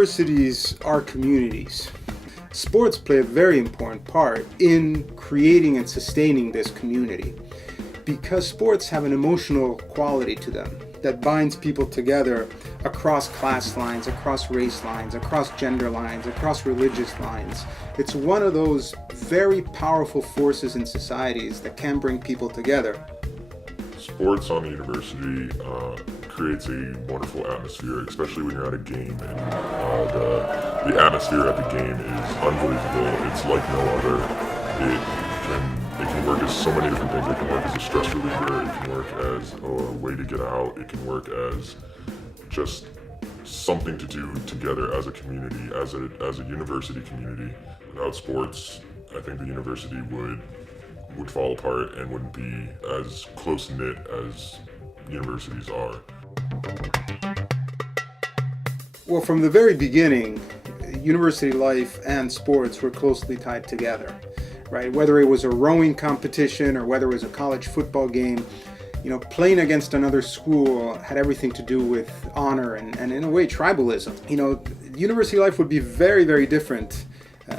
Universities are communities. Sports play a very important part in creating and sustaining this community because sports have an emotional quality to them that binds people together across class lines, across race lines, across gender lines, across religious lines. It's one of those very powerful forces in societies that can bring people together. Sports on the university creates a wonderful atmosphere, especially when you're at a game, and the atmosphere at the game is unbelievable. It's like no other. It can work as so many different things. It can work as a stress reliever. It can work as a way to get out. It can work as just something to do together as a community, as a university community. Without sports, I think the university would fall apart and wouldn't be as close-knit as universities are. Well, from the very beginning, university life and sports were closely tied together, right? Whether it was a rowing competition or whether it was a college football game, playing against another school had everything to do with honor and in a way, tribalism. University life would be very, very different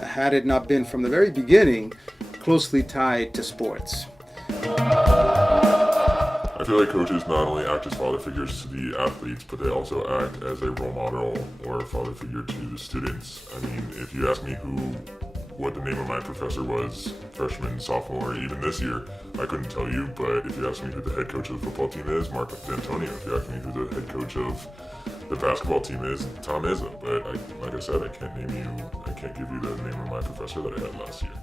had it not been from the very beginning closely tied to sports. I feel like coaches not only act as father figures to the athletes, but they also act as a role model or a father figure to the students. I mean, if you ask me what the name of my professor was, freshman, sophomore, even this year, I couldn't tell you, but if you ask me who the head coach of the football team is, Mark D'Antonio. If you ask me who the head coach of the basketball team is, Tom Izzo. But like I said, I can't give you the name of my professor that I had last year.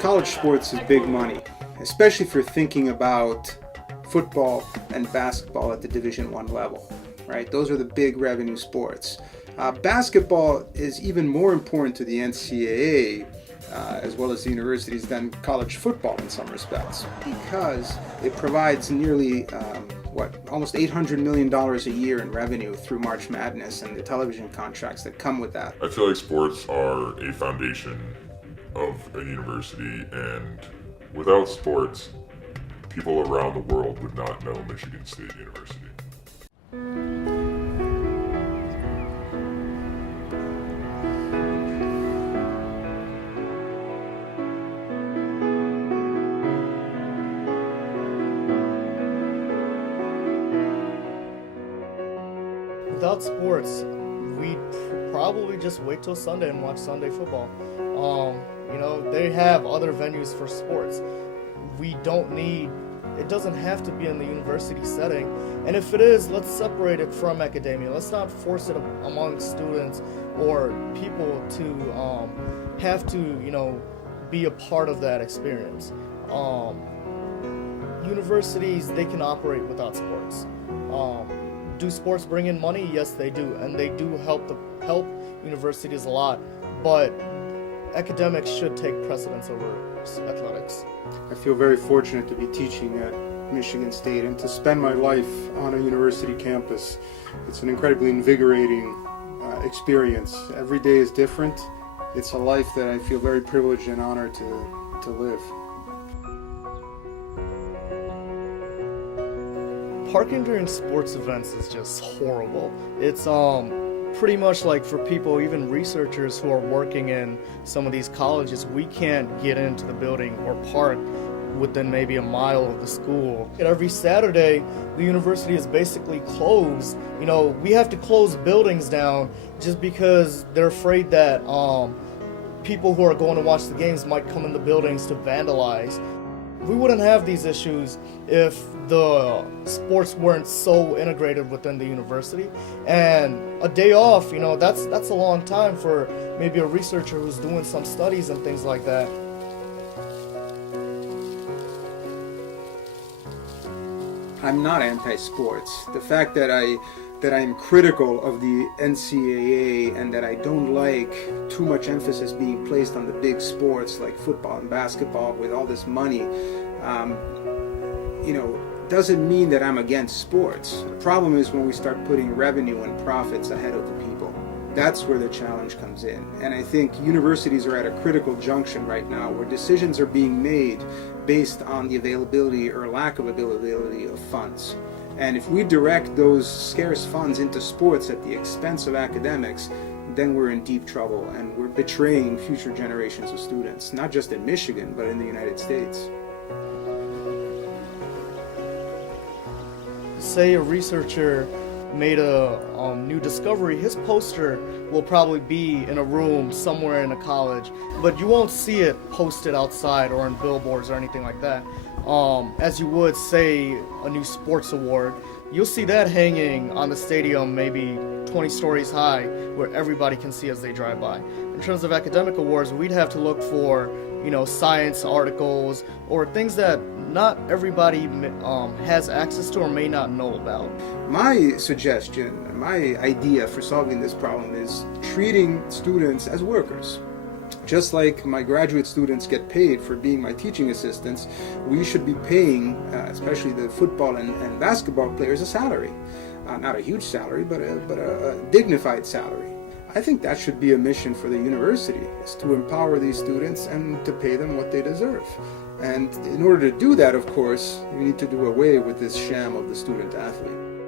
College sports is big money, especially if you're thinking about football and basketball at the Division I level, right? Those are the big revenue sports. Basketball is even more important to the NCAA as well as the universities than college football in some respects, because it provides nearly almost $800 million a year in revenue through March Madness and the television contracts that come with that. I feel like sports are a foundation of a university, and without sports, people around the world would not know Michigan State University. Without sports, we'd probably just wait till Sunday and watch Sunday football. They have other venues for sports. It doesn't have to be in the university setting. And if it is, let's separate it from academia. Let's not force it among students or people to have to, be a part of that experience. Universities, they can operate without sports. Do sports bring in money? Yes, they do, and they do help universities a lot. But academics should take precedence over athletics. I feel very fortunate to be teaching at Michigan State and to spend my life on a university campus. It's an incredibly invigorating experience. Every day is different. It's a life that I feel very privileged and honored to live. Parking during sports events is just horrible. It's pretty much like for people, even researchers who are working in some of these colleges, we can't get into the building or park within maybe a mile of the school. And every Saturday, the university is basically closed. We have to close buildings down just because they're afraid that people who are going to watch the games might come in the buildings to vandalize. We wouldn't have these issues if the sports weren't so integrated within the university. And a day off, that's a long time for maybe a researcher who's doing some studies and things like that. I'm not anti-sports. The fact that I'm critical of the NCAA and that I don't like too much emphasis being placed on the big sports like football and basketball with all this money, doesn't mean that I'm against sports. The problem is when we start putting revenue and profits ahead of the people. That's where the challenge comes in. And I think universities are at a critical junction right now where decisions are being made based on the availability or lack of availability of funds. And if we direct those scarce funds into sports at the expense of academics, then we're in deep trouble, and we're betraying future generations of students, not just in Michigan, but in the United States. Say a researcher made a new discovery, his poster will probably be in a room somewhere in a college, but you won't see it posted outside or on billboards or anything like that. As you would, say, a new sports award, you'll see that hanging on the stadium maybe 20 stories high where everybody can see as they drive by. In terms of academic awards, we'd have to look for, science articles or things that not everybody has access to or may not know about. My suggestion, my idea for solving this problem is treating students as workers. Just like my graduate students get paid for being my teaching assistants, we should be paying, especially the football and basketball players, a salary. Not a huge salary, but a dignified salary. I think that should be a mission for the university, is to empower these students and to pay them what they deserve. And in order to do that, of course, you need to do away with this sham of the student athlete.